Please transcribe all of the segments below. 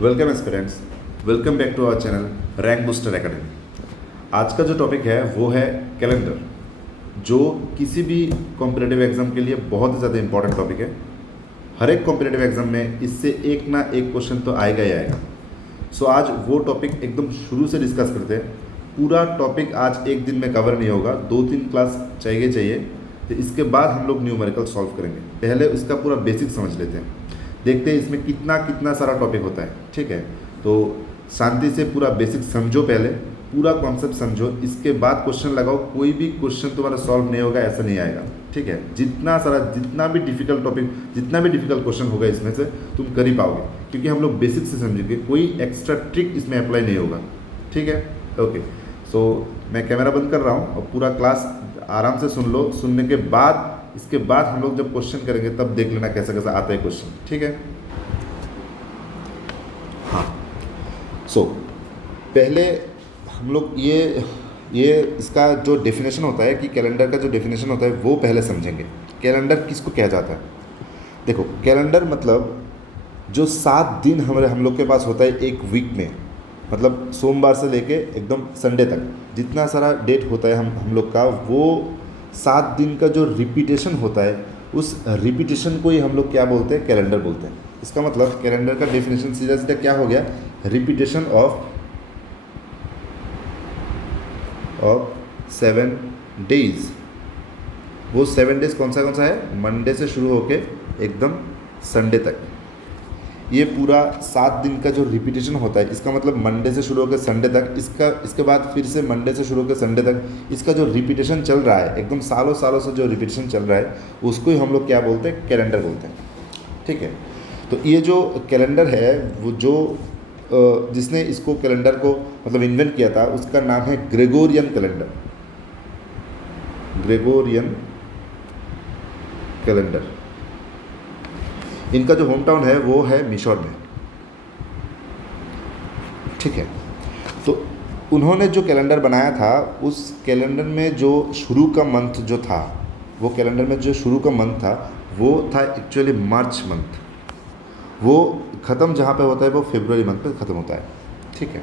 Welcome aspirants, welcome back to our channel rank booster academy. आज का जो topic है वो है कैलेंडर, जो किसी भी कॉम्पिटिटिव एग्जाम के लिए बहुत ही ज़्यादा इंपॉर्टेंट टॉपिक है। हर एक कॉम्पिटिटिव एग्जाम में इससे एक ना एक क्वेश्चन तो आएगा ही आएगा। सो आज वो टॉपिक एकदम शुरू से डिस्कस करते हैं। पूरा टॉपिक आज एक दिन में कवर नहीं होगा, 2-3 क्लास चाहिए। तो इसके बाद हम लोग न्यूमेरिकल सॉल्व करेंगे। पहले उसका पूरा बेसिक समझ लेते हैं, देखते हैं इसमें कितना सारा टॉपिक होता है। ठीक है, तो शांति से पूरा बेसिक समझो, पहले पूरा कॉन्सेप्ट समझो, इसके बाद क्वेश्चन लगाओ। कोई भी क्वेश्चन तुम्हारा सॉल्व नहीं होगा ऐसा नहीं आएगा। ठीक है, जितना भी डिफिकल्ट टॉपिक, जितना भी डिफिकल्ट क्वेश्चन होगा इसमें से तुम कर ही पाओगे, क्योंकि हम लोग बेसिक से समझेंगे, कोई एक्स्ट्रा ट्रिक इसमें अप्लाई नहीं होगा। ठीक है, ओके। सो मैं कैमरा बंद कर रहा हूँ और पूरा क्लास आराम से सुन लो। सुनने के बाद इसके बाद हम लोग जब क्वेश्चन करेंगे तब देख लेना कैसा आता है क्वेश्चन। ठीक है, हाँ। सो पहले हम लोग ये इसका जो डेफिनेशन होता है कि कैलेंडर का जो डेफिनेशन होता है वो पहले समझेंगे। कैलेंडर किसको कहा जाता है? देखो, कैलेंडर मतलब जो 7 दिन हम लोग के पास होता है एक वीक में, मतलब सोमवार से लेके एकदम संडे तक जितना सारा डेट होता है हम लोग का, वो 7 दिन का जो रिपीटेशन होता है, उस रिपीटेशन को ही हम लोग क्या बोलते हैं? कैलेंडर बोलते हैं। इसका मतलब कैलेंडर का डेफिनेशन सीधा सीधा क्या हो गया? Repetition of 7 days. वो 7 डेज कौन सा है? मंडे से शुरू होके एकदम संडे तक। ये पूरा 7 दिन का जो रिपीटेशन होता है, इसका मतलब मंडे से शुरू होकर संडे तक, इसके बाद फिर से मंडे से शुरू होकर संडे तक, इसका जो रिपीटेशन चल रहा है, एकदम सालों से जो रिपीटेशन चल रहा है, उसको ही हम लोग क्या बोलते हैं? कैलेंडर बोलते हैं। ठीक है, तो ये जो कैलेंडर है, वो जो जिसने इसको कैलेंडर को मतलब इन्वेंट किया था, उसका नाम है ग्रेगोरियन कैलेंडर। Gregorian calendar. इनका जो होम टाउन है वो है मिशोर में। ठीक है, तो उन्होंने जो कैलेंडर बनाया था, उस कैलेंडर में जो शुरू का मंथ जो था, वो कैलेंडर में जो शुरू का मंथ था वो था एक्चुअली मार्च मंथ। वो ख़त्म जहाँ पे होता है वो फरवरी मंथ पे ख़त्म होता है। ठीक है,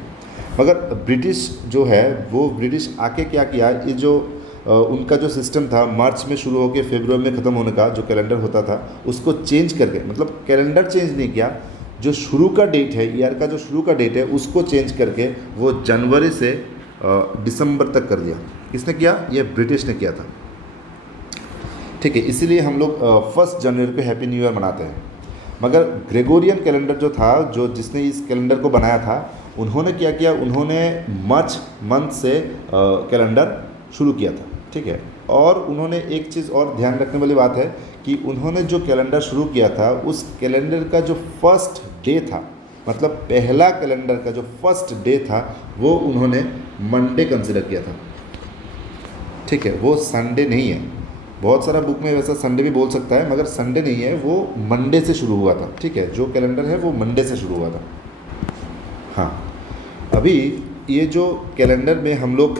मगर ब्रिटिश जो है, वो ब्रिटिश आके क्या किया, ये जो उनका जो सिस्टम था मार्च में शुरू होकर फरवरी में ख़त्म होने का जो कैलेंडर होता था, उसको चेंज करके, मतलब कैलेंडर चेंज नहीं किया, जो शुरू का डेट है, ईयर का जो शुरू का डेट है, उसको चेंज करके वो जनवरी से दिसंबर तक कर दिया। किसने किया? ये ब्रिटिश ने किया था। ठीक है, इसीलिए हम लोग 1 जनवरी को हैप्पी न्यू ईयर मनाते हैं। मगर ग्रेगोरियन कैलेंडर जो था, जो जिसने इस कैलेंडर को बनाया था, उन्होंने क्या किया? उन्होंने मार्च मंथ से कैलेंडर शुरू किया था। ठीक है, और उन्होंने एक चीज़ और ध्यान रखने वाली बात है कि उन्होंने जो कैलेंडर शुरू किया था, उस कैलेंडर का जो फर्स्ट डे था, मतलब पहला कैलेंडर का जो फर्स्ट डे था, वो उन्होंने मंडे कंसिडर किया था। ठीक है, वो संडे नहीं है। बहुत सारा बुक में वैसा संडे भी बोल सकता है, मगर संडे नहीं है, वो मंडे से शुरू हुआ था। ठीक है, जो कैलेंडर है वो मंडे से शुरू हुआ था। हाँ, अभी ये जो कैलेंडर में हम लोग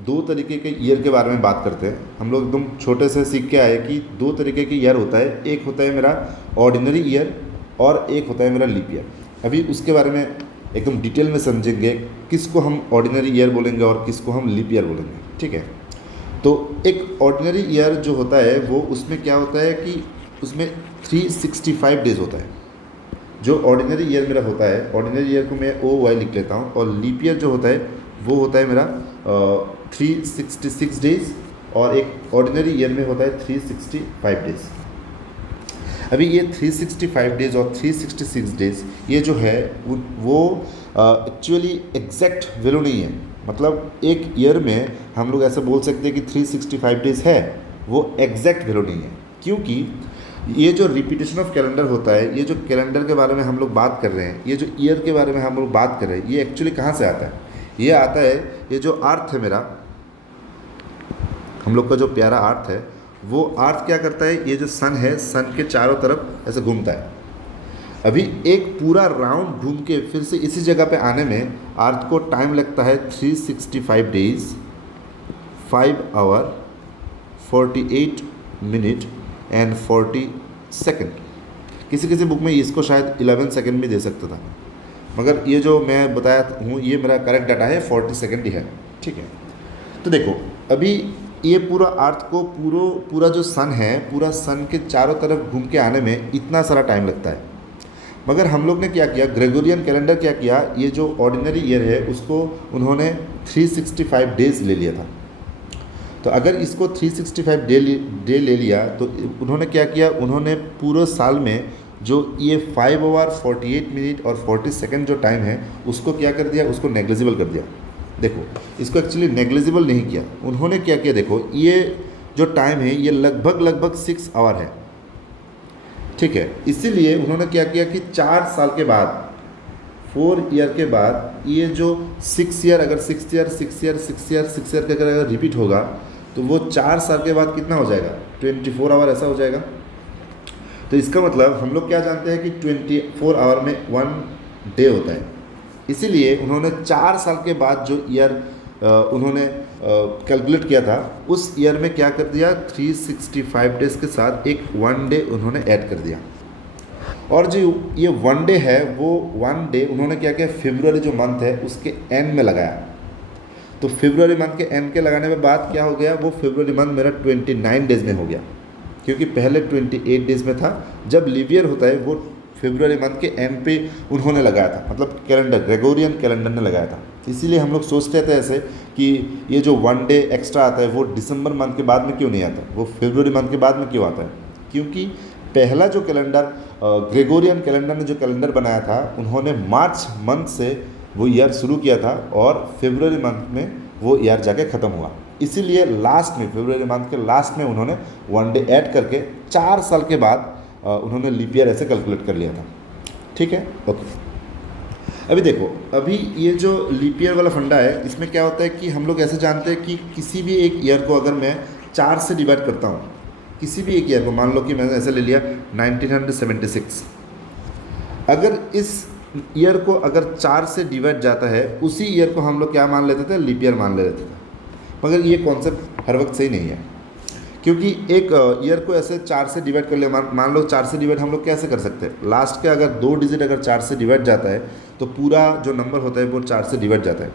2 तरीके के ईयर के बारे में बात करते हैं। हम लोग एकदम छोटे से सीख के आए कि 2 तरीके के ईयर होता है। एक होता है मेरा ऑर्डिनरी ईयर और एक होता है मेरा लीप ईयर। अभी उसके बारे में एकदम डिटेल में समझेंगे, किसको हम ऑर्डिनरी ईयर बोलेंगे और किसको हम लीप ईयर बोलेंगे। ठीक है, तो एक ऑर्डिनरी ईयर जो होता है, वो उसमें क्या होता है कि उसमें 365 डेज होता है। जो ऑर्डिनरी ईयर मेरा होता है, ऑर्डिनरी ईयर को मैं OY लिख लेता हूँ, और लीप ईयर जो होता है वो होता है मेरा 366 डेज, और एक ऑर्डिनरी ईयर में होता है 365 डेज। अभी ये 365 डेज और 366 डेज, ये जो है वो एक्चुअली एग्जैक्ट वैल्यू नहीं है। मतलब एक ईयर में हम लोग ऐसा बोल सकते हैं कि 365 डेज है, वो एग्जैक्ट वैल्यू नहीं है। क्योंकि ये जो रिपीटेशन ऑफ कैलेंडर होता है, ये जो कैलेंडर के बारे में हम लोग बात कर रहे हैं, ये जो ईयर के बारे में हम लोग बात कर रहे हैं, ये एक्चुअली कहाँ से आता है? ये आता है, ये जो अर्थ है मेरा, हम लोग का जो प्यारा अर्थ है, वो अर्थ क्या करता है? ये जो सन है, सन के चारों तरफ ऐसे घूमता है। अभी एक पूरा राउंड घूम के फिर से इसी जगह पे आने में अर्थ को टाइम लगता है 365 days, 5 hour 48 minute and 40 second. किसी किसी बुक में इसको शायद 11 सेकेंड भी दे सकता था। मगर ये जो मैं बताया हूँ ये मेरा करेक्ट डाटा है, 42 ही है। ठीक है, तो देखो अभी ये पूरा अर्थ को पूरा जो सन है, पूरा सन के चारों तरफ घूम के आने में इतना सारा टाइम लगता है। मगर हम लोग ने क्या किया, ग्रेगोरियन कैलेंडर क्या किया, ये जो ऑर्डिनरी ईयर है उसको उन्होंने 365 डेज ले लिया था। तो अगर इसको 365 डे ले लिया तो उन्होंने क्या किया, उन्होंने पूरे साल में जो ये 5 आवर 48 मिनट और 40 सेकंड जो टाइम है उसको क्या कर दिया, उसको नेग्लिजिबल कर दिया। देखो इसको एक्चुअली नेग्लिजिबल नहीं किया, उन्होंने क्या किया, देखो ये जो टाइम है ये लगभग 6 आवर है। ठीक है, इसीलिए उन्होंने क्या किया कि 4 साल के बाद, 4 ईयर के बाद ये जो 6 ईयर अगर 6 ईयर के अगर रिपीट होगा तो वो 4 साल के बाद कितना हो जाएगा, 24 आवर ऐसा हो जाएगा। तो इसका मतलब हम लोग क्या जानते हैं कि 24 आवर में 1 डे होता है। इसीलिए उन्होंने 4 साल के बाद जो ईयर उन्होंने कैलकुलेट किया था उस ईयर में क्या कर दिया, 365 डेज के साथ एक 1 डे उन्होंने ऐड कर दिया। और जो ये 1 डे है वो 1 डे उन्होंने क्या किया, फरवरी जो मंथ है उसके एंड में लगाया। तो फरवरी मंथ के एंड के लगाने के बाद क्या हो गया, वो फरवरी मंथ मेरा 29 डेज में हो गया, क्योंकि पहले 28 डेज में था। जब लीप ईयर होता है वो फरवरी मंथ के एंड पे उन्होंने लगाया था, मतलब कैलेंडर ग्रेगोरियन कैलेंडर ने लगाया था। इसीलिए हम लोग सोचते थे ऐसे कि ये जो 1 डे एक्स्ट्रा आता है वो दिसंबर मंथ के बाद में क्यों नहीं आता, वो फरवरी मंथ के बाद में क्यों आता है, क्योंकि पहला जो कैलेंडर ग्रेगोरियन कैलेंडर ने जो कैलेंडर बनाया था उन्होंने मार्च मंथ से वो ईयर शुरू किया था और फरवरी मंथ में वो ईयर जाके ख़त्म हुआ। इसीलिए लास्ट में फरवरी मंथ के लास्ट में उन्होंने 1 डे ऐड करके 4 साल के बाद उन्होंने लीप ईयर ऐसे कैलकुलेट कर लिया था। ठीक है, ओके। अभी देखो, अभी ये जो लीप ईयर वाला फंडा है इसमें क्या होता है कि हम लोग ऐसे जानते हैं कि किसी भी एक ईयर को अगर मैं 4 से डिवाइड करता हूँ, किसी भी एक ईयर को, मान लो कि मैंने ऐसे ले लिया 1976, अगर इस ईयर को अगर 4 से डिवाइड जाता है उसी ईयर को हम लोग क्या मान लेते थे, लीप ईयर मान लेते थे। मगर ये कॉन्सेप्ट हर वक्त सही नहीं है, क्योंकि एक ईयर को ऐसे 4 से डिवाइड कर लिया, मान लो 4 से डिवाइड हम लोग कैसे कर सकते हैं, लास्ट के अगर 2 डिजिट अगर 4 से डिवाइड जाता है तो पूरा जो नंबर होता है वो 4 से डिवाइड जाता है।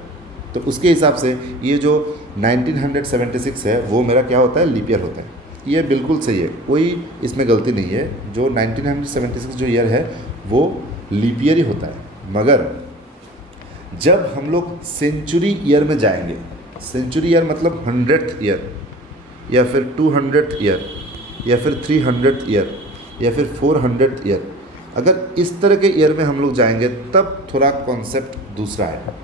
तो उसके हिसाब से ये जो 1976 है वो मेरा क्या होता है, लीप ईयर होता है। ये बिल्कुल सही है, कोई इसमें गलती नहीं है। जो 1976 जो ईयर है वो लीप ईयर ही होता है। मगर जब हम लोग सेंचुरी ईयर में जाएंगे, सेंचुरी ईयर मतलब 100th ईयर या फिर 200th ईयर या फिर 300th ईयर या फिर 400th ईयर, अगर इस तरह के ईयर में हम लोग जाएंगे तब थोड़ा कॉन्सेप्ट दूसरा है।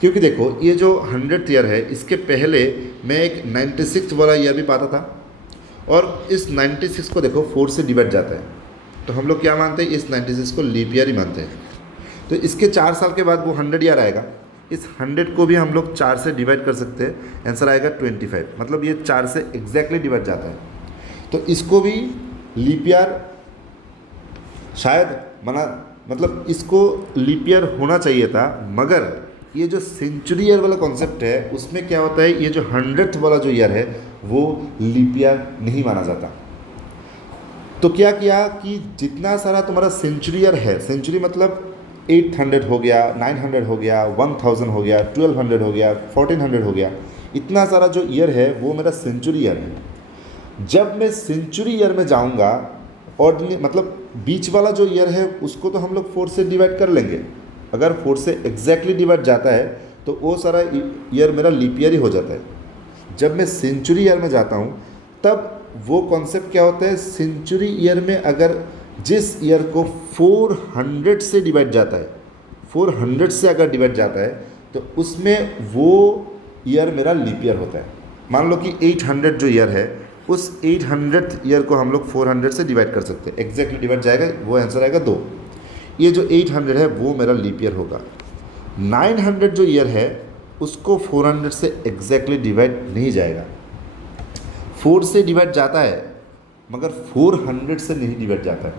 क्योंकि देखो ये जो 100th ईयर है इसके पहले मैं एक 96 वाला ईयर भी पाता था, और इस 96 को देखो 4 से डिवाइड जाता है, तो हम लोग क्या मानते हैं, इस 96 को लीप ईयर ही मानते हैं। तो इसके 4 साल के बाद वो 100 ईयर आएगा, इस 100 को भी हम लोग 4 से डिवाइड कर सकते हैं, आंसर आएगा 25, मतलब ये 4 से एग्जैक्टली डिवाइड जाता है। तो इसको भी लीप ईयर शायद मतलब इसको लीप ईयर होना चाहिए था। मगर ये जो सेंचुरी ईयर वाला कॉन्सेप्ट है उसमें क्या होता है, ये जो 100th वाला जो ईयर है वो लीप ईयर नहीं माना जाता। तो क्या किया कि जितना सारा तुम्हारा सेंचुरी ईयर है, सेंचुरी मतलब 800 हो गया, 900 हो गया, 1000 हो गया, 1200 हो गया, 1400 हो गया, इतना सारा जो ईयर है वो मेरा सेंचुरी ईयर है। जब मैं सेंचुरी ईयर में जाऊंगा, और मतलब बीच वाला जो ईयर है उसको तो हम लोग 4 से डिवाइड कर लेंगे। अगर 4 से एग्जैक्टली डिवाइड जाता है तो वो सारा ईयर मेरा लीप ईयर ही हो जाता है। जब मैं सेंचुरी ईयर में जाता हूँ तब वो कॉन्सेप्ट क्या होता है, सेंचुरी ईयर में अगर जिस ईयर को 400 से डिवाइड जाता है, 400 से अगर डिवाइड जाता है तो उसमें वो ईयर मेरा लीप ईयर होता है। मान लो कि 800 जो ईयर है उस 800th ईयर को हम लोग 400 से डिवाइड कर सकते हैं, एग्जैक्टली डिवाइड जाएगा, वो आंसर आएगा 2। ये जो 800 है वो मेरा लीप ईयर होगा। 900 जो ईयर है उसको 400 से एग्जैक्टली डिवाइड नहीं जाएगा, 4 से डिवाइड जाता है मगर 400 से नहीं डिवाइड जाता है।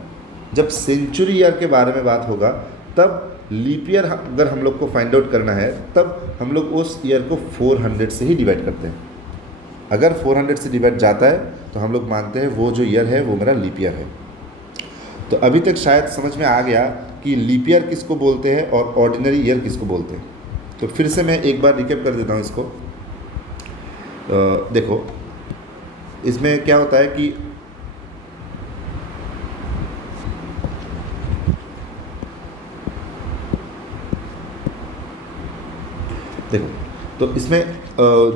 जब सेंचुरी ईयर के बारे में बात होगा तब लीप ईयर अगर हम लोग को फाइंड आउट करना है तब हम लोग उस ईयर को 400 से ही डिवाइड करते हैं। अगर 400 से डिवाइड जाता है तो हम लोग मानते हैं वो जो ईयर है वो मेरा लीप ईयर है। तो अभी तक शायद समझ में आ गया कि लीप ईयर किसको बोलते हैं और ऑर्डिनरी ईयर किसको बोलते हैं। तो फिर से मैं एक बार रिकैप कर देता हूँ इसको। देखो इसमें क्या होता है कि देखो, तो इसमें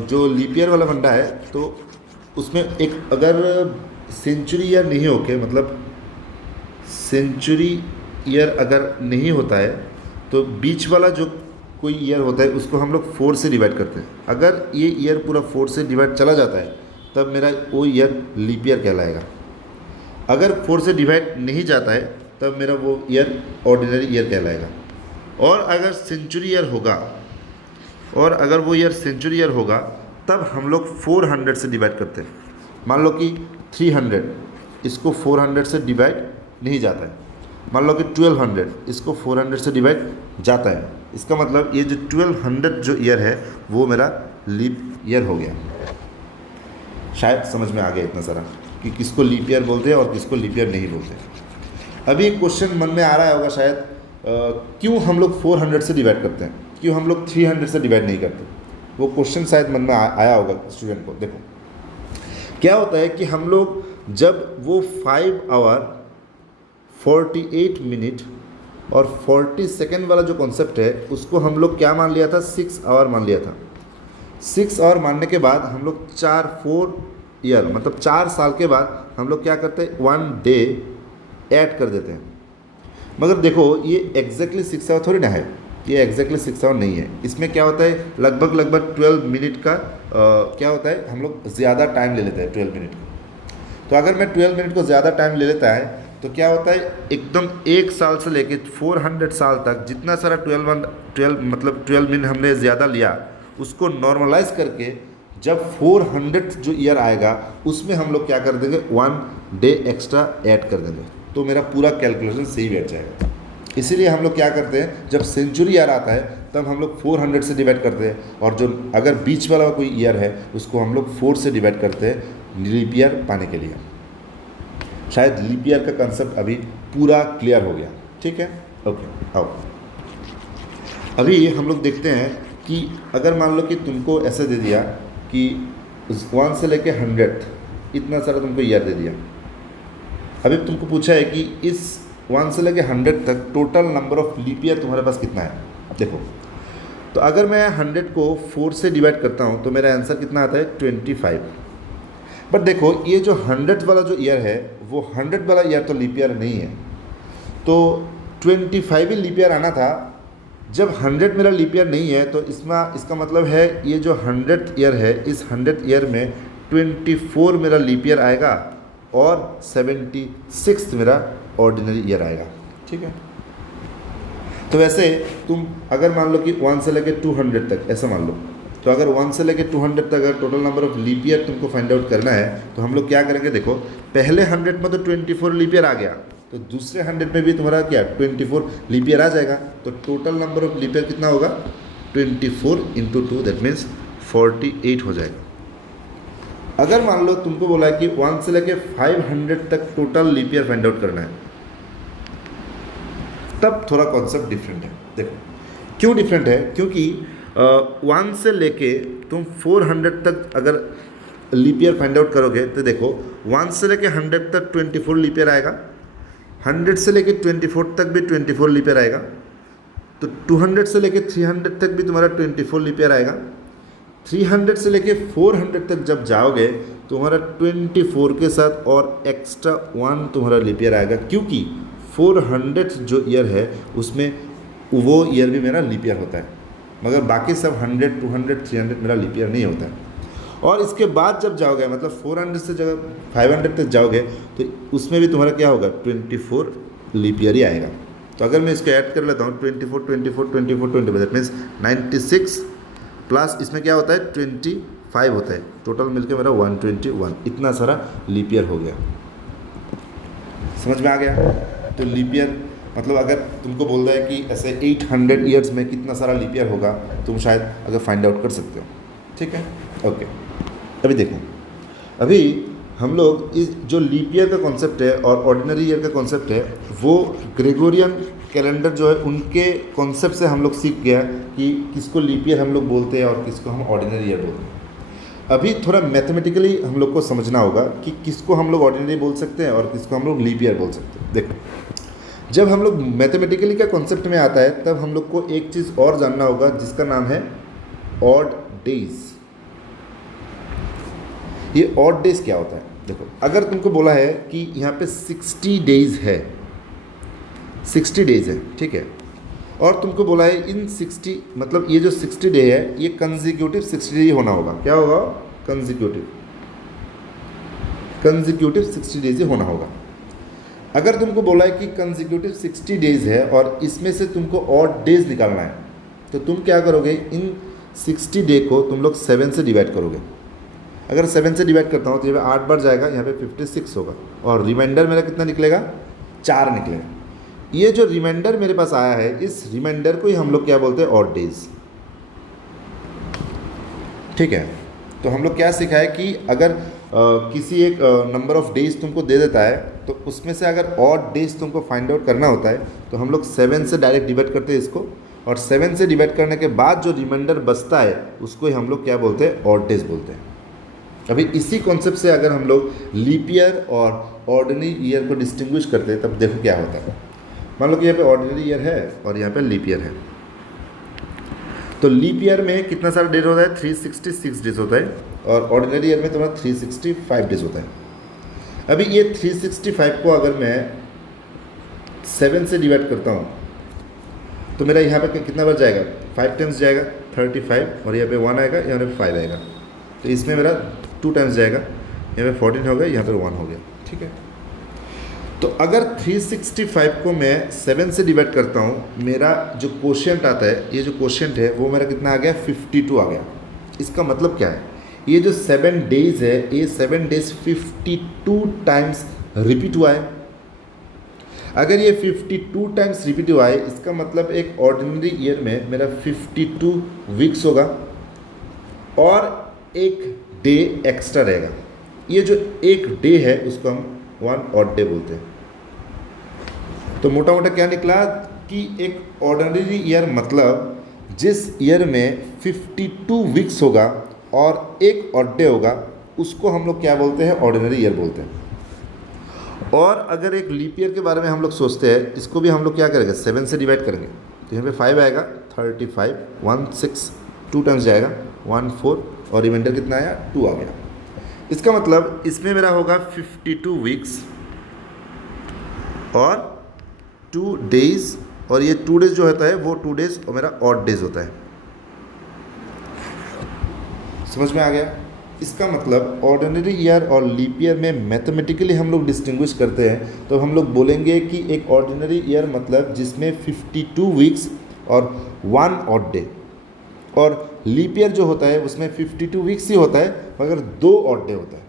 जो लीप ईयर वाला फंडा है तो उसमें एक अगर सेंचुरी ईयर नहीं होके, मतलब सेंचुरी ईयर अगर नहीं होता है तो बीच वाला जो कोई ईयर होता है उसको हम लोग 4 से डिवाइड करते हैं। अगर ये ईयर पूरा 4 से डिवाइड चला जाता है तब मेरा वो ईयर लीप ईयर कहलाएगा। अगर 4 से डिवाइड नहीं जाता है तब मेरा वो ईयर ऑर्डिनरी ईयर कहलाएगा। और अगर सेंचुरी ईयर होगा, और अगर वो ईयर सेंचुरी ईयर होगा तब हम लोग 400 से डिवाइड करते हैं। मान लो कि 300, इसको 400 से डिवाइड नहीं जाता है। मान लो कि 1200, इसको 400 से डिवाइड जाता है। इसका मतलब ये जो 1200 जो ईयर है वो मेरा लीप ईयर हो गया। शायद समझ में आ गया इतना सारा कि किसको लीप ईयर बोलते हैं और किसको लीप ईयर नहीं बोलते। अभी एक क्वेश्चन मन में आ रहा होगा शायद, क्यों हम लोग 400 से डिवाइड करते हैं, क्यों हम लोग 300 से डिवाइड नहीं करते। वो क्वेश्चन शायद मन में आया होगा स्टूडेंट को। देखो क्या होता है कि हम लोग जब वो 5 आवर 48 मिनट और 40 सेकेंड वाला जो कॉन्सेप्ट है उसको हम लोग क्या मान लिया था, 6 आवर मान लिया था। 6 आवर मानने के बाद हम लोग 4 ईयर मतलब 4 साल के बाद हम लोग क्या करते हैं, 1 डे ऐड कर देते हैं। मगर देखो ये एग्जैक्टली 6 आवर थोड़ी ना है, ये एग्जैक्टली 6 आवर नहीं है। इसमें क्या होता है, लगभग 12 मिनट का क्या होता है, हम लोग ज़्यादा टाइम ले लेते हैं 12 मिनट का। तो अगर मैं 12 मिनट को ज़्यादा टाइम ले लेता है तो क्या होता है, एकदम 1 साल से लेके 400 साल तक जितना सारा 12 मिनट हमने ज़्यादा लिया उसको नॉर्मलाइज करके जब 400 जो ईयर आएगा उसमें हम लोग क्या कर देंगे, 1 डे एक्स्ट्रा ऐड कर देंगे। तो मेरा पूरा कैलकुलेशन सही बैठ जाएगा। इसीलिए हम लोग क्या करते हैं, जब सेंचुरी ईयर आता है तब हम लोग 400 से डिवाइड करते हैं, और जो अगर बीच वाला कोई ईयर है उसको हम लोग 4 से डिवाइड करते हैं लीप ईयर पाने के लिए। शायद लीप ईयर का कंसेप्ट अभी पूरा क्लियर हो गया। ठीक है, ओके। आओ अभी हम लोग देखते हैं कि अगर मान लो कि तुमको ऐसे दे दिया कि 1 से लेके 100 इतना सारा तुमको ईयर दे दिया। अभी तुमको पूछा है कि इस 1 से लेके 100 तक total number of leap year तुम्हारे पास कितना है। देखो तो अगर मैं 100 को 4 से डिवाइड करता हूँ तो मेरा आंसर कितना आता है, 25। बट देखो ये जो 100 वाला जो ईयर है वो 100 वाला ईयर तो लीप ईयर नहीं है, तो 25 ही लीप ईयर आना था। जब 100 मेरा लीप ईयर नहीं है तो इसका मतलब है ये जो 100th ईयर है, इस 100th ईयर में 24 मेरा लीप ईयर आएगा और 76 मेरा ऑर्डिनरी ईयर आएगा। ठीक है, तो वैसे तुम अगर मान लो कि 1 से लेके 200 तक ऐसा मान लो, तो अगर 1 से लेके 200 तक अगर total number of leap year तुमको फाइंड आउट करना है तो हम लोग क्या करेंगे। देखो पहले 100 में तो 24 लीप ईयर आ गया, तो दूसरे 100 में भी तुम्हारा क्या 24 लीप ईयर आ जाएगा। तो total number of leap year कितना होगा, 24 इंटू 2 दैट मीन्स 48 हो जाएगा। अगर मान लो तुमको बोला है कि 1 से लेके 500 तक total leap year find out करना है, तब थोड़ा कॉन्सेप्ट डिफरेंट है। देखो क्यों डिफरेंट है, क्योंकि 1 से लेके तुम 400 तक अगर लीप ईयर फाइंड आउट करोगे तो देखो 1 से लेके 100 तक 24 लीप ईयर आएगा, 100 से लेके 24 तक भी 24 लीप ईयर आएगा, तो 200 से लेके 300 तक भी तुम्हारा 24 लीप ईयर आएगा। 300 से लेके 400 तक जब जाओगे तो तुम्हारा 24 के साथ और एक्स्ट्रा 1 तुम्हारा लीप ईयर आएगा, क्योंकि 400 जो ईयर है उसमें वो ईयर भी मेरा लीप ईयर होता है, मगर बाकी सब 100, 200, 300 मेरा लीप ईयर नहीं होता है। और इसके बाद जब जाओगे मतलब 400 से जगह 500 तक जाओगे तो उसमें भी तुम्हारा क्या होगा, 24 लीप ईयर ही आएगा। तो अगर मैं इसको ऐड कर लेता हूँ 24, 24, 24, 25 दैट मीन्स 96 प्लस इसमें क्या होता है 25 होता है, टोटल मिलके मेरा 121, इतना सारा लीप ईयर हो गया। समझ में आ गया। तो लीप ईयर मतलब अगर तुमको बोल रहा है कि ऐसे 800 ईयर्स में कितना सारा लीप ईयर होगा, तुम शायद अगर फाइंड आउट कर सकते हो। ठीक है, ओके। अभी देखो अभी हम लोग इस जो लीप ईयर का कॉन्सेप्ट है और ऑर्डिनरी ईयर का कॉन्सेप्ट है वो ग्रेगोरियन कैलेंडर जो है उनके कॉन्सेप्ट से हम लोग सीख गया कि किसको लीप ईयर हम लोग बोलते हैं और किसको हम ऑर्डिनरी ईयर बोलते हैं। अभी थोड़ा मैथमेटिकली हम लोग को समझना होगा कि किसको हम लोग ऑर्डिनरी बोल सकते हैं और किसको हम लोग लीप ईयर बोल सकते हैं। देखो, जब हम लोग मैथमेटिकली का कॉन्सेप्ट में आता है तब हम लोग को एक चीज़ और जानना होगा जिसका नाम है ऑड डेज। ये ऑड डेज क्या होता है? देखो, अगर तुमको बोला है कि यहाँ पे 60 डेज है, 60 डेज है, ठीक है, और तुमको बोला है इन 60, मतलब ये जो 60 डे है ये कंजिक्यूटिव 60 डे होना होगा। क्या होगा? कंजिक्यूटिव 60 डेज होना होगा। अगर तुमको बोला है कि कंजिक्यूटिव 60 डेज है और इसमें से तुमको ऑड डेज निकालना है, तो तुम क्या करोगे? इन 60 डे को तुम लोग 7 से डिवाइड करोगे। अगर 7 से डिवाइड करता हूँ तो यहाँ पे 8 बार जाएगा, यहाँ पे 56 होगा और रिमाइंडर मेरा कितना निकलेगा? 4 निकलेगा। ये जो रिमाइंडर मेरे पास आया है, इस रिमाइंडर को ही हम लोग क्या बोलते हैं? Odd days. ठीक है, तो हम लोग क्या सीखा है कि अगर किसी एक नंबर ऑफ डेज तुमको दे देता है तो उसमें से अगर ऑड डेज तुमको फाइंड आउट करना होता है तो हम लोग 7 से डायरेक्ट डिवाइड करते हैं इसको, और 7 से डिवाइड करने के बाद जो रिमाइंडर बचता है उसको ही हम लोग क्या बोलते हैं? ऑड डेज बोलते हैं। अभी इसी कॉन्सेप्ट से अगर हम लोग लीप ईयर और ऑर्डिनरी ईयर को डिस्टिंग्विश करते हैं तब देखो क्या होता है। मान लो कि यहाँ पे ऑर्डिनरी ईयर है और यहाँ पे लीप ईयर है, तो लीप ईयर में कितना सारा डेज होता है? 366 डेज होता है, और ऑर्डिनरी ईयर में तुम्हारा 365 डेज होता है। अभी ये 365 को अगर मैं 7 से डिवाइड करता हूँ तो मेरा यहाँ पे कितना बार जाएगा? 5 टाइम्स जाएगा, 35, और यहाँ पे 1 आएगा, यहाँ पे 5 आएगा, तो इसमें मेरा 2 टाइम्स जाएगा, यहाँ पे 14 हो गया, यहाँ पे 1 हो गया। ठीक है, तो अगर 365 को मैं 7 से डिवाइड करता हूँ, मेरा जो कोशेंट आता है, ये जो कोशेंट है वो मेरा कितना आ गया? 52 आ गया। इसका मतलब क्या है? ये जो 7 डेज है, ये 7 डेज 52 टाइम्स रिपीट हुआ है। अगर ये 52 टाइम्स रिपीट हुआ है, इसका मतलब एक ऑर्डिनरी ईयर में मेरा 52 वीक्स होगा और एक डे एक्स्ट्रा रहेगा। ये जो एक डे है उसको हम 1 ऑड डे बोलते हैं। तो मोटा मोटा क्या निकला कि एक ऑर्डिनरी ईयर मतलब जिस ईयर में 52 वीक्स होगा और एक ऑड डे होगा, उसको हम लोग क्या बोलते हैं? ऑर्डिनरी ईयर बोलते हैं। और अगर एक लीप ईयर के बारे में हम लोग सोचते हैं, इसको भी हम लोग क्या करेंगे? 7 से डिवाइड करेंगे, तो यहाँ पे 5 आएगा, 35, 16, 2 टाइम्स जाएगा, 14, और रिमाइंडर कितना आया? 2 आ गया। इसका मतलब इसमें मेरा होगा 52 वीक्स और 2 डेज, और ये 2 डेज जो होता है वो 2 डेज और मेरा ऑड डेज होता है। समझ में आ गया? इसका मतलब ऑर्डिनरी ईयर और लीप ईयर में मैथमेटिकली हम लोग डिस्टिंग्विश करते हैं, तो हम लोग बोलेंगे कि एक ऑर्डिनरी ईयर मतलब जिसमें 52 वीक्स और 1 ऑड डे, और लीप ईयर जो होता है उसमें 52 वीक्स ही होता है मगर 2 ऑड डे होता है।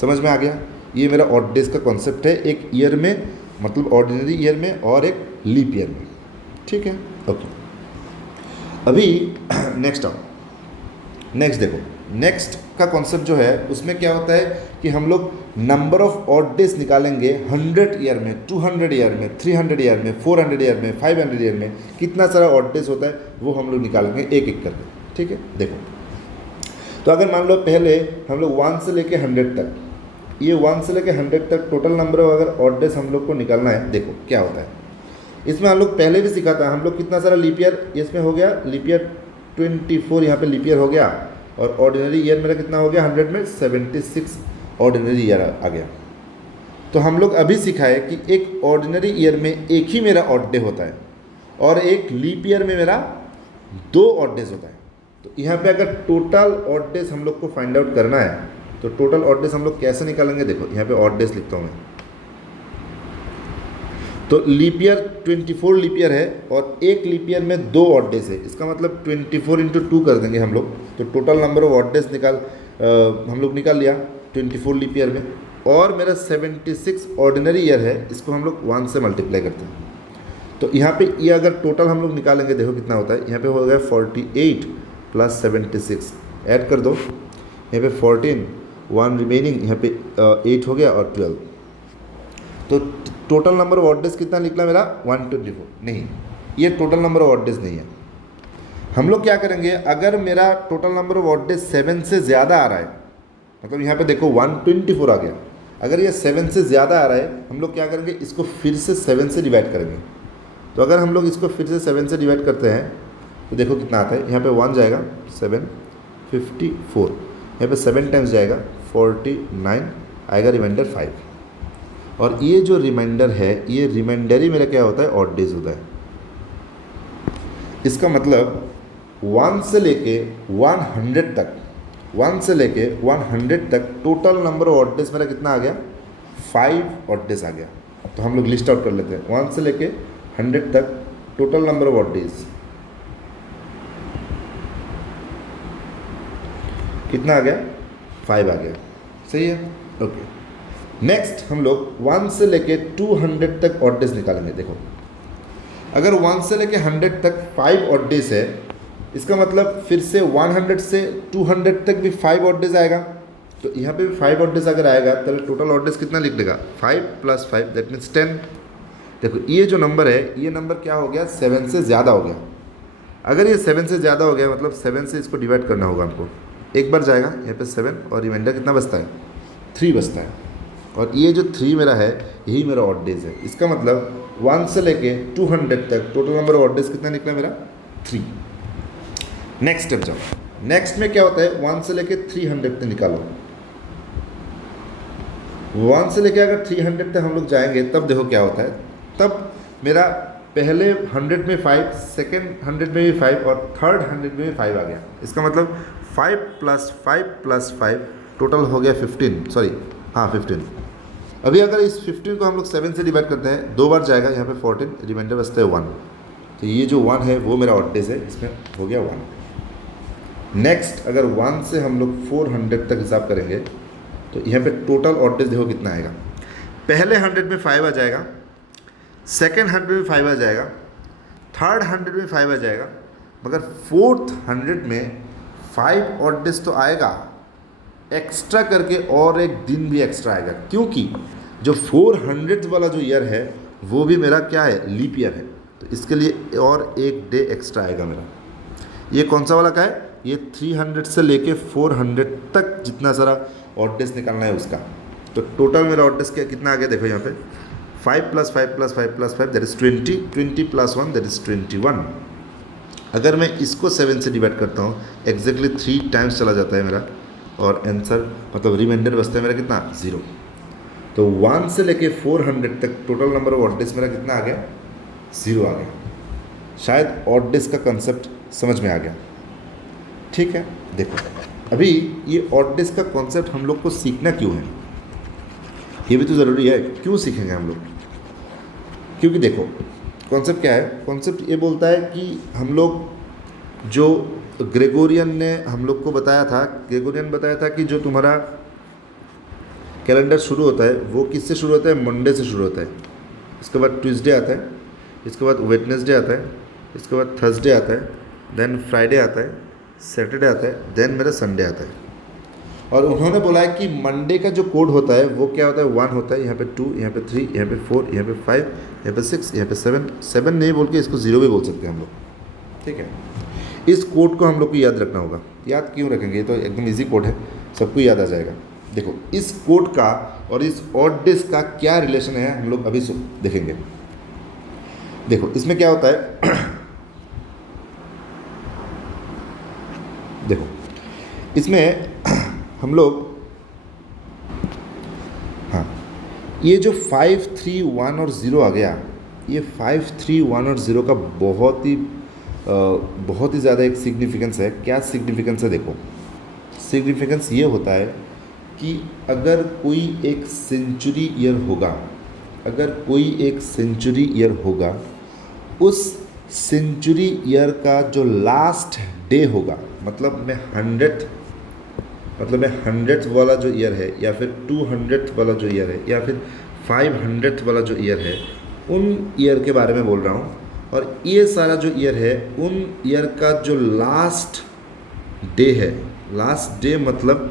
समझ में आ गया? ये मेरा ऑड डेज का कॉन्सेप्ट है, एक ईयर में, मतलब ऑर्डिनरी ईयर में और एक लीप ईयर में। ठीक है, ओके। अभी नेक्स्ट आओ, नेक्स्ट देखो, नेक्स्ट का कॉन्सेप्ट जो है उसमें क्या होता है कि हम लोग नंबर ऑफ ऑड डेज निकालेंगे 100 ईयर में, 200 ईयर में, 300 ईयर में, 400 ईयर में, 500 ईयर में, कितना सारा ऑड डेज होता है वो हम लोग निकालेंगे एक एक करके। ठीक है, देखो, तो अगर मान लो पहले हम लोग 1 से लेके 100 तक, ये 1 से लेके 100 तक टोटल नंबर ऑफ अगर ऑड डेज हम लोग को निकालना है, देखो क्या होता है। इसमें हम लोग पहले भी सीखा था, हम लोग कितना सारा लीप ईयर इसमें हो गया, लीप ईयर 24 यहाँ पे लीप ईयर हो गया, और ऑर्डिनरी ईयर मेरा कितना हो गया? 100 में 76 ऑर्डिनरी ईयर आ गया। तो हम लोग अभी सीखा है कि एक ऑर्डिनरी ईयर में एक ही मेरा ऑड डे होता है और एक लीप ईयर में मेरा 2 ऑड डेज होता है। तो यहाँ पे अगर टोटल ऑड डेज हम लोग को फाइंड आउट करना है तो टोटल ऑड डेज हम लोग कैसे निकालेंगे? देखो, यहाँ पे ऑड डेज लिखता हूँ मैं। तो लीप ईयर 24 लीप ईयर है और एक लीप ईयर में 2 ऑड डेज है, इसका मतलब 24 इंटू 2 कर देंगे हम लोग, तो total number of odd days हम लोग निकाल लिया 24 लीप ईयर में। और मेरा 76 ऑर्डिनरी ईयर है, इसको हम लोग 1 से मल्टीप्लाई करते हैं। तो यहाँ पे ये अगर टोटल हम लोग निकालेंगे, देखो कितना होता है। यहाँ पे हो गया 48 प्लस 76, ऐड कर दो, यहाँ पे 14, 1 रिमेनिंग, यहाँ पे 8 हो गया और 12। तो total number of odd days कितना निकला मेरा 124, नहीं, ये total number of odd days नहीं है। हम लोग क्या करेंगे, अगर मेरा total number of odd days 7 से ज़्यादा आ रहा है, मतलब यहाँ पे देखो 124 आ गया, अगर ये 7 से ज़्यादा आ रहा है, हम लोग क्या करेंगे, इसको फिर से 7 से डिवाइड करेंगे। तो अगर हम लोग इसको फिर से 7 से डिवाइड करते हैं तो देखो कितना आता है, यहाँ पे 1 जाएगा 7, 54, यहाँ पे 7 टाइम्स जाएगा 49, आएगा रिमाइंडर 5। और ये जो रिमाइंडर है, ये रिमाइंडर ही मेरा क्या होता है, ऑड डेज होता है। इसका मतलब 1 से लेके 100 तक, 1 से लेके 100 तक total number of odd days मेरा कितना आ गया, 5 ऑड डेज आ गया। तो हम लोग लिस्ट आउट कर लेते हैं, 1 से लेके 100 तक total number of odd days कितना आ गया, 5 आ गया, सही है, ओके। नेक्स्ट हम लोग 1 से लेके 200 तक ऑड डेज निकालेंगे। देखो अगर 1 से लेके 100 तक 5 ऑड डेज है, इसका मतलब फिर से 100 से 200 तक भी 5 ऑड डेज आएगा। तो यहाँ पे भी 5 ऑड डेज अगर आएगा तो टोटल ऑड डेज कितना लिख देगा, 5 + 5 दैट मीन्स 10। देखो ये जो नंबर है, ये नंबर क्या हो गया, 7 से ज़्यादा हो गया। अगर ये 7 से ज़्यादा हो गया मतलब 7 से इसको डिवाइड करना होगा हमको। एक बार जाएगा यहाँ पे 7 और रिमाइंडर कितना बचता है, 3 बचता है। और ये जो 3 मेरा है, यही मेरा ऑड डेज है। इसका मतलब 1 से लेके 200 तक total number of odd days कितना निकला मेरा, 3। नेक्स्ट स्टेप जाओ, नेक्स्ट में क्या होता है, 1 से लेके 300 तक निकालो। 1 से लेके अगर 300 तक हम लोग जाएंगे तब देखो क्या होता है, तब मेरा पहले 100 में 5, सेकेंड 100 में भी 5 और थर्ड 100 में भी 5 आ गया। इसका मतलब 5 + 5 + 5 टोटल हो गया 15, सॉरी हाँ 15। अभी अगर इस 15 को हम लोग 7 से डिवाइड करते हैं, 2 बार जाएगा, यहाँ पे 14, रिमाइंडर बचता है 1। तो ये जो 1 है वो मेरा ऑड डेज है, इसमें हो गया 1। नेक्स्ट अगर 1 से हम लोग 400 तक हिसाब करेंगे तो यहाँ पे टोटल ऑड डेज देखो कितना आएगा। पहले 100 में 5 आ जाएगा, सेकेंड 100 में 5 आ जाएगा, थर्ड 100 में 5 आ जाएगा, मगर फोर्थ 100 में 5 ऑड डेज तो आएगा, एक्स्ट्रा करके और एक दिन भी एक्स्ट्रा आएगा, क्योंकि जो 400 वाला जो ईयर है वो भी मेरा क्या है, लीप ईयर है। तो इसके लिए और एक डे एक्स्ट्रा आएगा मेरा। ये कौन सा वाला का है, ये 300 से लेके 400 तक जितना सारा ऑड डेज निकालना है उसका। तो टोटल मेरा ऑड डेज कितना आ गया, देखो यहाँ पे 5 + 5 + 5 + 5 दैट इज़ 20, 20 + 1 दैट इज़ 21। अगर मैं इसको 7 से डिवाइड करता हूँ, एग्जैक्टली 3 टाइम्स चला जाता है मेरा, और आंसर मतलब रिमाइंडर बचता है मेरा कितना, 0। तो 1 से लेके 400 तक total number of odd days मेरा कितना आ गया, 0 आ गया। शायद ऑड डेज का कंसेप्ट समझ में आ गया, ठीक है। देखो अभी ये ऑड डेज का कॉन्सेप्ट हम लोग को सीखना क्यों है, ये भी तो ज़रूरी है। क्यों सीखेंगे हम लोग, क्योंकि देखो कॉन्सेप्ट क्या है, कॉन्सेप्ट ये बोलता है कि हम लोग जो ग्रेगोरियन ने हम लोग को बताया था, ग्रेगोरियन बताया था कि जो तुम्हारा कैलेंडर शुरू होता है वो किससे शुरू होता है, मंडे से शुरू होता है। इसके बाद ट्यूसडे आता है, इसके बाद वेडनेसडे आता है, इसके बाद थर्सडे आता है, देन फ्राइडे आता है, सैटरडे आता है, देन मेरा संडे आता है। और उन्होंने बोला है कि मंडे का जो कोड होता है वो क्या होता है, 1 होता है, यहाँ पे 2, यहाँ पे 3, यहाँ पे 4, यहाँ पे 5, यहाँ पे 6, यहाँ पे 7 नहीं बोल के इसको 0 भी बोल सकते हैं हम लोग, ठीक है। इस कोड को हम लोग को याद रखना होगा। याद क्यों रखेंगे, ये तो एकदम इजी कोड है, सबको याद आ जाएगा। देखो इस कोड का और इस ऑड डेज का क्या रिलेशन है हम लोग अभी देखेंगे। देखो इसमें क्या होता है देखो इसमें हम लोग, हाँ ये जो 5, 3, 1 और 0 आ गया, ये 5, 3, 1 और 0 का बहुत ही ज़्यादा एक सिग्निफिकेंस है। क्या सिग्निफिकेंस है, देखो सिग्निफिकेंस ये होता है कि अगर कोई एक सेंचुरी ईयर होगा, अगर कोई एक सेंचुरी ईयर होगा, उस सेंचुरी ईयर का जो लास्ट डे होगा, मतलब मैं 100th वाला जो ईयर है, या फिर 200th वाला जो ईयर है, या फिर 500th वाला जो ईयर है, उन ईयर के बारे में बोल रहा हूँ। और ये सारा जो ईयर है, उन ईयर का जो लास्ट डे है, लास्ट डे मतलब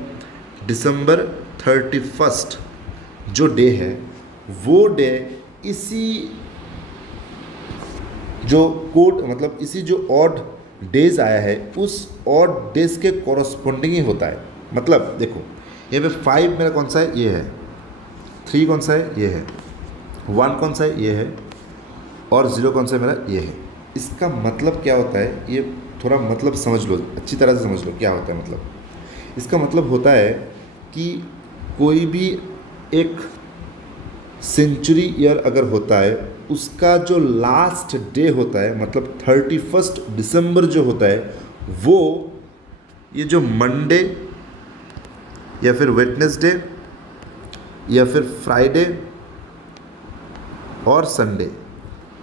December 31 जो डे है, वो डे इसी जो कोड मतलब इसी जो ऑड डेज आया है उस ऑड डेज के कॉरस्पॉन्डिंग ही होता है। मतलब देखो यहाँ पे 5 मेरा कौन सा है, ये है, 3 कौन सा है, ये है, 1 कौन सा है, ये है, और 0 कौन सा है मेरा, ये है। इसका मतलब क्या होता है, ये थोड़ा मतलब समझ लो, अच्छी तरह से समझ लो क्या होता है। मतलब इसका मतलब होता है कि कोई भी एक सेंचुरी ईयर अगर होता है उसका जो लास्ट डे होता है, मतलब 31 दिसंबर जो होता है, वो ये जो मंडे या फिर वेडनेसडे या फिर फ्राइडे और संडे,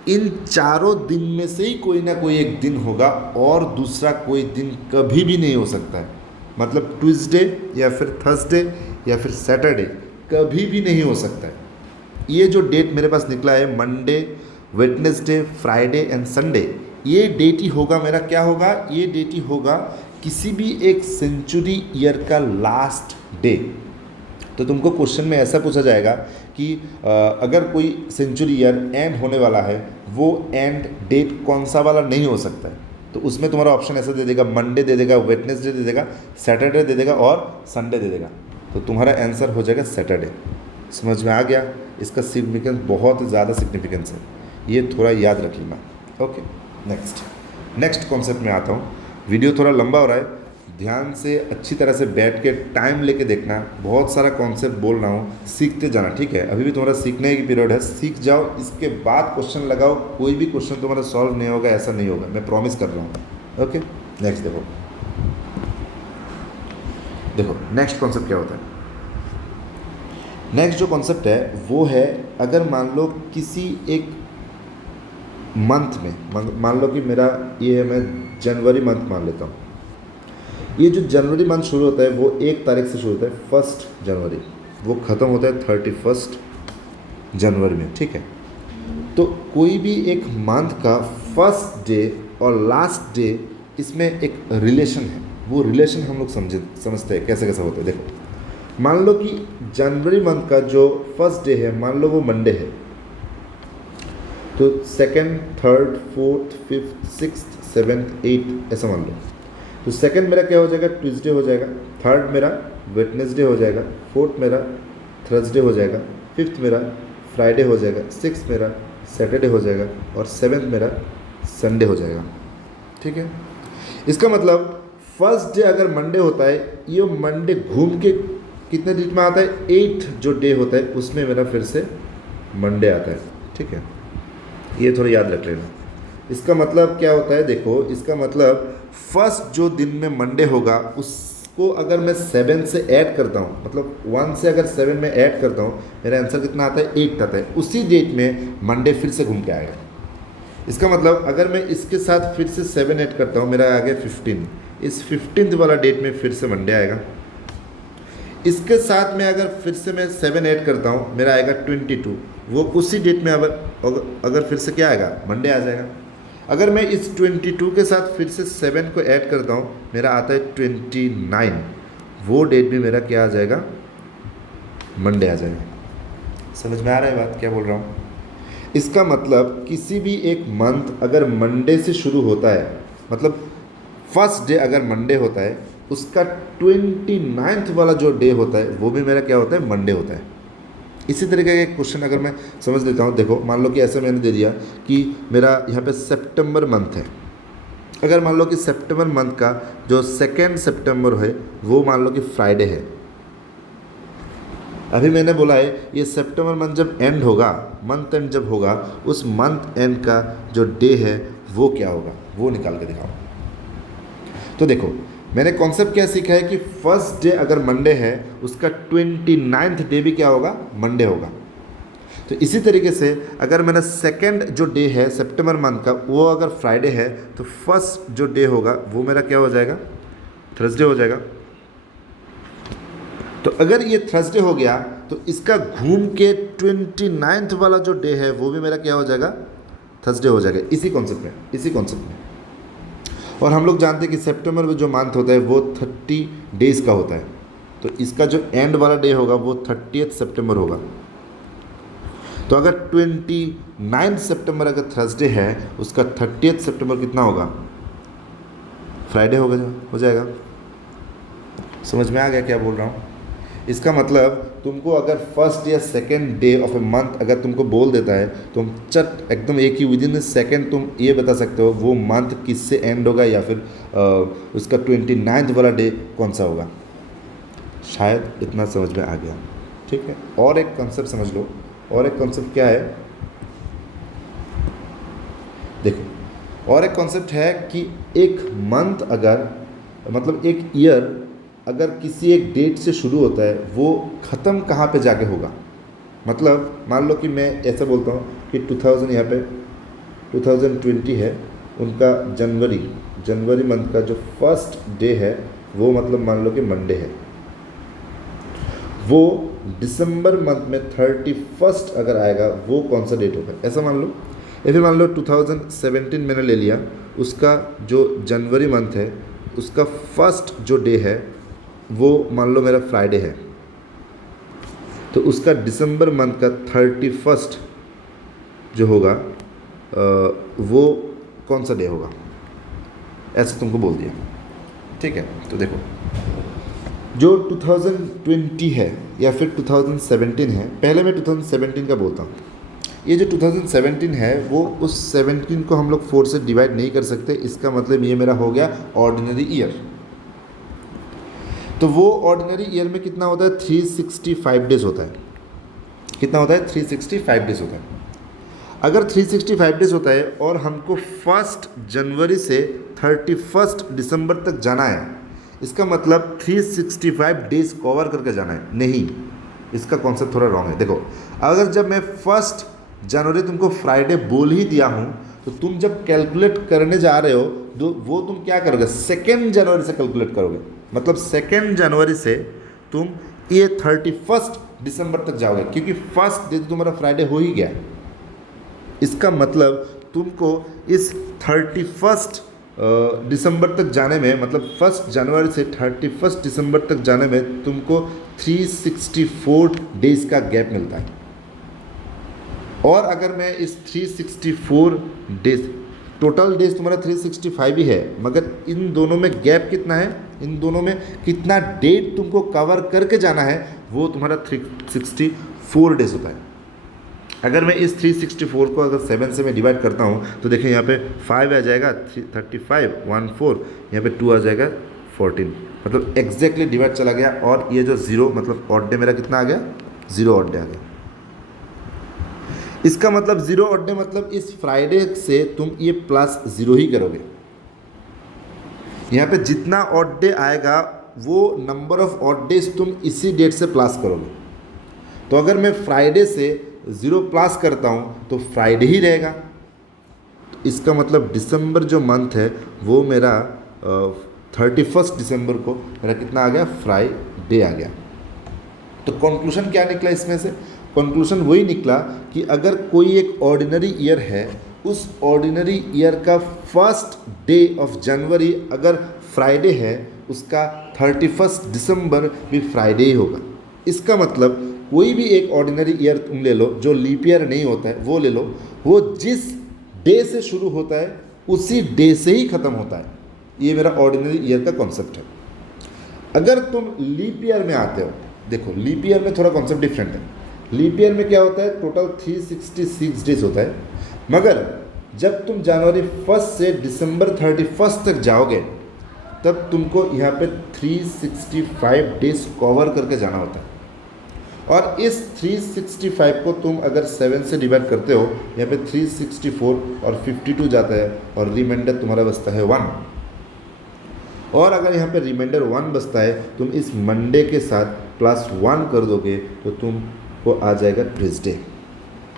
इन चारों दिन में से ही कोई ना कोई एक दिन होगा और दूसरा कोई दिन कभी भी नहीं हो सकता है। मतलब ट्यूसडे या फिर थर्सडे या फिर सैटरडे कभी भी नहीं हो सकता है। ये जो डेट मेरे पास निकला है Monday, Wednesday, Friday and Sunday, ये डेट ही होगा मेरा, क्या होगा, ये डेट ही होगा किसी भी एक सेंचुरी ईयर का लास्ट डे। तो तुमको क्वेश्चन में ऐसा पूछा जाएगा कि अगर कोई सेंचुरी ईयर एंड होने वाला है, वो एंड डेट कौन सा वाला नहीं हो सकता है, तो उसमें तुम्हारा ऑप्शन ऐसा दे देगा, मंडे दे देगा, वेडनेसडे दे देगा, सैटरडे दे देगा और संडे दे देगा। तो तुम्हारा आंसर हो जाएगा सैटरडे। समझ में आ गया? इसका सिग्निफिकेंस बहुत ज़्यादा सिग्निफिकेंस है, ये थोड़ा याद रख लेना। ओके, नेक्स्ट कॉन्सेप्ट में आता हूँ। वीडियो थोड़ा लंबा हो रहा है, ध्यान से अच्छी तरह से बैठ के टाइम लेके देखना। बहुत सारा कॉन्सेप्ट बोल रहा हूँ, सीखते जाना, ठीक है? अभी भी तुम्हारा सीखने की पीरियड है, सीख जाओ, इसके बाद क्वेश्चन लगाओ। कोई भी क्वेश्चन तुम्हारा सॉल्व नहीं होगा ऐसा नहीं होगा, मैं प्रॉमिस कर रहा हूँ। ओके, नेक्स्ट देखो नेक्स्ट कॉन्सेप्ट क्या होता है। नेक्स्ट जो कॉन्सेप्ट है वो है, अगर मान लो किसी एक मंथ में, मान लो कि मेरा ये है, मैं जनवरी मंथ मान लेता हूँ। ये जो जनवरी मंथ शुरू होता है वो 1 तारीख से शुरू होता है, 1 जनवरी, वो ख़त्म होता है 31 जनवरी में, ठीक है? तो कोई भी एक मंथ का फर्स्ट डे और लास्ट डे, इसमें एक रिलेशन है। वो रिलेशन हम लोग समझते हैं कैसे कैसे होता है। देखो, मान लो कि जनवरी मंथ का जो फर्स्ट डे है, मान लो वो मंडे है, तो 2nd, 3rd, 4th, 5th, 6th, 7th, 8th ऐसा मान लो। तो 2nd मेरा क्या हो जाएगा, ट्यूसडे हो जाएगा, 3rd मेरा वेडनेसडे हो जाएगा, 4th मेरा थर्सडे हो जाएगा, 5th मेरा फ्राइडे हो जाएगा, 6th मेरा सैटरडे हो जाएगा और 7th मेरा संडे हो जाएगा, ठीक है? इसका मतलब फर्स्ट डे अगर मंडे होता है, ये मंडे घूम के कितने डेट में आता है, 8th जो डे होता है उसमें मेरा फिर से मंडे आता है, ठीक है? ये थोड़ा याद रख लेना। इसका मतलब क्या होता है, देखो इसका मतलब फर्स्ट जो दिन में मंडे होगा उसको अगर मैं 7 से ऐड करता हूँ, मतलब 1 से अगर 7 में ऐड करता हूँ, मेरा आंसर कितना आता है, 8 आता है। उसी डेट में मंडे फिर से घूम के आएगा। इसका मतलब अगर मैं इसके साथ फिर से 7 ऐड करता हूँ, मेरा आ गया 15। इस 15th वाला डेट में फिर से मंडे आएगा। इसके साथ में अगर फिर से मैं 7 ऐड करता हूँ, मेरा आएगा 22। वो उसी डेट में अगर फिर से क्या आएगा, मंडे आ जाएगा। अगर मैं इस 22 के साथ फिर से 7 को ऐड करता हूँ, मेरा आता है 29। वो डेट भी मेरा क्या आ जाएगा, मंडे आ जाएगा। समझ में आ रहा है बात क्या बोल रहा हूँ? इसका मतलब किसी भी एक मंथ अगर मंडे से शुरू होता है, मतलब फर्स्ट डे अगर मंडे होता है, उसका 29th वाला जो डे होता है वो भी मेरा क्या होता है, मंडे होता है। इसी तरीके का एक क्वेश्चन अगर मैं समझ लेता हूँ, देखो मान लो कि ऐसे मैंने दे दिया कि मेरा यहाँ पे सितंबर मंथ है। अगर मान लो कि सितंबर मंथ का जो 2 सितंबर है वो मान लो कि फ्राइडे है। अभी मैंने बोला है ये सितंबर मंथ जब एंड होगा, मंथ एंड जब होगा, उस मंथ एंड का जो डे है वो क्या होगा, वो निकाल के दिखाओ। तो देखो मैंने कॉन्सेप्ट क्या सीखा है कि फर्स्ट डे अगर मंडे है, उसका 29th डे भी क्या होगा, मंडे होगा। तो इसी तरीके से अगर मैंने 2nd जो डे है सितंबर मंथ का, वो अगर फ्राइडे है, तो फर्स्ट जो डे होगा वो मेरा क्या हो जाएगा, थर्सडे हो जाएगा। तो अगर ये थर्सडे हो गया तो इसका घूम के 29th वाला जो डे है वो भी मेरा क्या हो जाएगा, थर्सडे हो जाएगा। इसी कॉन्सेप्ट में और हम लोग जानते हैं कि सितंबर में जो मंथ होता है वो 30 डेज़ का होता है। तो इसका जो एंड वाला डे होगा वो 30th सितंबर होगा। तो अगर 29 सितंबर अगर थर्सडे है, उसका 30 सितंबर कितना होगा? फ्राइडे हो जाएगा। समझ में आ गया क्या बोल रहा हूँ? इसका मतलब तुमको अगर फर्स्ट या second day of a month अगर तुमको बोल देता है, तुम चट एकदम एक ही विदिन ए सेकेंड तुम ये बता सकते हो वो मंथ किससे एंड होगा या फिर उसका 29 वाला डे कौन सा होगा। शायद इतना समझ में आ गया। ठीक है, और एक कॉन्सेप्ट समझ लो। और एक कॉन्सेप्ट क्या है, देखो, और एक कॉन्सेप्ट है कि एक मंथ अगर मतलब एक ईयर अगर किसी एक डेट से शुरू होता है, वो ख़त्म कहाँ पे जाके होगा। मतलब मान लो कि मैं ऐसा बोलता हूँ कि 2000 यहाँ पे 2020 है, उनका जनवरी मंथ का जो फर्स्ट डे है वो मतलब मान लो कि मंडे है, वो दिसंबर मंथ में 31 अगर आएगा वो कौन सा डेट होगा, ऐसा मान लो। या फिर मान लो 2017 मैंने ले लिया, उसका जो जनवरी मंथ है उसका फर्स्ट जो डे है वो मान लो मेरा फ्राइडे है, तो उसका दिसंबर मंथ का 31 जो होगा वो कौन सा डे होगा, ऐसा तुमको बोल दिया। ठीक है, तो देखो जो 2020 है या फिर 2017 है, पहले मैं 2017 का बोलता हूँ। ये जो 2017 है वो उस 17 को हम लोग 4 से डिवाइड नहीं कर सकते, इसका मतलब ये मेरा हो गया ऑर्डिनरी ईयर। तो वो ऑर्डिनरी ईयर में कितना होता है? 365 डेज होता है। कितना होता है? 365 डेज होता है। अगर 365 डेज होता है और हमको 1 जनवरी से 31 दिसंबर तक जाना है, इसका मतलब 365 डेज कवर करके जाना है। नहीं, इसका कॉन्सेप्ट थोड़ा रॉन्ग है। देखो, अगर जब मैं 1 जनवरी तुमको फ्राइडे बोल ही दिया हूँ, तो तुम जब कैलकुलेट करने जा रहे हो तो वो तुम क्या करोगे? 2 जनवरी से कैलकुलेट करोगे। मतलब 2 जनवरी से तुम ये 31 दिसंबर तक जाओगे, क्योंकि फर्स्ट डे तुम्हारा फ्राइडे हो ही गया। इसका मतलब तुमको इस 31 दिसंबर तक जाने में, मतलब 1 जनवरी से 31 दिसंबर तक जाने में तुमको 364 डेज का गैप मिलता है। और अगर मैं इस 364 डेज, टोटल डेज तुम्हारा 365 ही है, मगर इन दोनों में गैप कितना है, इन दोनों में कितना डेट तुमको कवर करके जाना है, वो तुम्हारा 364 डेज होता है। अगर मैं इस 364 को अगर 7 से मैं डिवाइड करता हूँ तो देखिए यहाँ पे 5 आ जाएगा, 35 1 4, यहाँ पे 2 आ जाएगा 14, मतलब एग्जैक्टली डिवाइड चला गया। और ये जो 0 मतलब ऑड डे मेरा कितना आ गया? 0 ऑड डे आ गया। इसका मतलब 0 ऑड डे मतलब इस फ्राइडे से तुम ये +0 ही करोगे। यहाँ पे जितना ऑड डे आएगा वो नंबर ऑफ ऑड डेज तुम इसी डेट से प्लस करोगे। तो अगर मैं फ्राइडे से 0 प्लस करता हूँ तो फ्राइडे ही रहेगा। तो इसका मतलब दिसंबर जो मंथ है वो मेरा 31 दिसंबर को मेरा कितना आ गया? फ्राइडे आ गया। तो कंक्लूजन क्या निकला इसमें से? कंक्लूजन वही निकला कि अगर कोई एक ऑर्डिनरी ईयर है, उस ऑर्डिनरी ईयर का फर्स्ट डे ऑफ जनवरी अगर फ्राइडे है, उसका 31 दिसंबर भी फ्राइडे ही होगा। इसका मतलब कोई भी एक ऑर्डिनरी ईयर तुम ले लो जो लीप ईयर नहीं होता है, वो ले लो, वो जिस डे से शुरू होता है उसी डे से ही ख़त्म होता है। ये मेरा ऑर्डिनरी ईयर का कॉन्सेप्ट है। अगर तुम लीप ईयर में आते हो, देखो लीप ईयर में थोड़ा कॉन्सेप्ट डिफरेंट है। लीप ईयर में क्या होता है? टोटल 366 डेज होता है, मगर जब तुम जनवरी 1 से दिसंबर 31 तक जाओगे तब तुमको यहाँ पे 365 डेज कवर करके जाना होता है। और इस 365 को तुम अगर 7 से डिवाइड करते हो, यहाँ पे 364 और 52 जाता है और रिमाइंडर तुम्हारा बचता है 1। और अगर यहाँ पे रिमाइंडर 1 बचता है, तुम इस मंडे के साथ +1 कर दोगे तो तुमको आ जाएगा ट्यूसडे।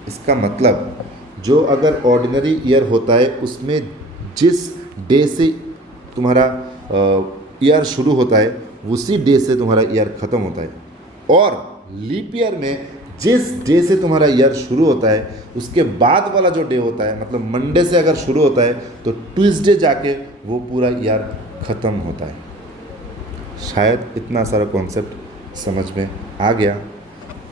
इसका मतलब जो अगर ऑर्डिनरी ईयर होता है उसमें जिस डे से तुम्हारा ईयर शुरू होता है उसी डे से तुम्हारा ईयर ख़त्म होता है। और लीप ईयर में जिस डे से तुम्हारा ईयर शुरू होता है उसके बाद वाला जो डे होता है, मतलब मंडे से अगर शुरू होता है तो ट्यूसडे जाके वो पूरा ईयर ख़त्म होता है। शायद इतना सारा कॉन्सेप्ट समझ में आ गया।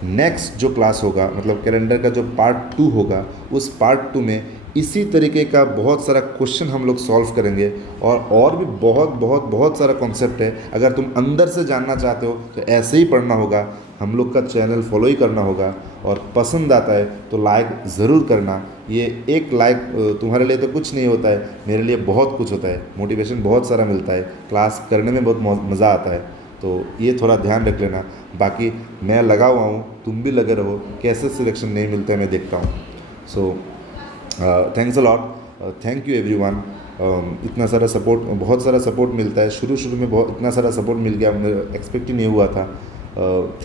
नेक्स्ट जो क्लास होगा, मतलब कैलेंडर का जो पार्ट 2 होगा, उस पार्ट 2 में इसी तरीके का बहुत सारा क्वेश्चन हम लोग सॉल्व करेंगे, और भी बहुत बहुत बहुत सारा कॉन्सेप्ट है। अगर तुम अंदर से जानना चाहते हो तो ऐसे ही पढ़ना होगा, हम लोग का चैनल फॉलो ही करना होगा, और पसंद आता है तो लाइक ज़रूर करना। ये एक लाइक तुम्हारे लिए तो कुछ नहीं होता है, मेरे लिए बहुत कुछ होता है, मोटिवेशन बहुत सारा मिलता है, क्लास करने में बहुत मज़ा आता है। तो ये थोड़ा ध्यान रख लेना। बाकी मैं लगा हुआ हूँ, तुम भी लगे रहो, कैसे सिलेक्शन नहीं मिलता है मैं देखता हूँ। So thanks a lot, thank you everyone. इतना सारा सपोर्ट, बहुत सारा सपोर्ट मिलता है, शुरू शुरू में बहुत इतना सारा सपोर्ट मिल गया, मुझे एक्सपेक्ट ही नहीं हुआ था।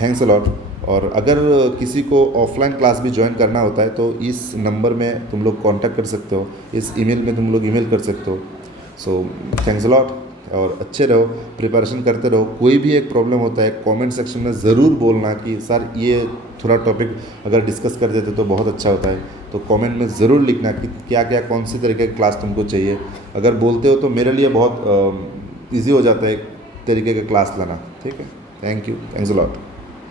Thanks a lot. और अगर किसी को ऑफलाइन क्लास भी ज्वाइन करना होता है तो इस नंबर में तुम लोग कांटेक्ट कर सकते हो, इस ईमेल में तुम लोग ईमेल कर सकते हो। सो थैंक्स अ लॉट, और अच्छे रहो, प्रिपरेशन करते रहो। कोई भी एक प्रॉब्लम होता है कमेंट सेक्शन में ज़रूर बोलना कि सर ये थोड़ा टॉपिक अगर डिस्कस कर देते तो बहुत अच्छा होता है। तो कमेंट में ज़रूर लिखना कि क्या क्या कौन सी तरीके की क्लास तुमको चाहिए। अगर बोलते हो तो मेरे लिए बहुत ईजी हो जाता है एक तरीके का क्लास लाना। ठीक है, thank you, thanks a lot.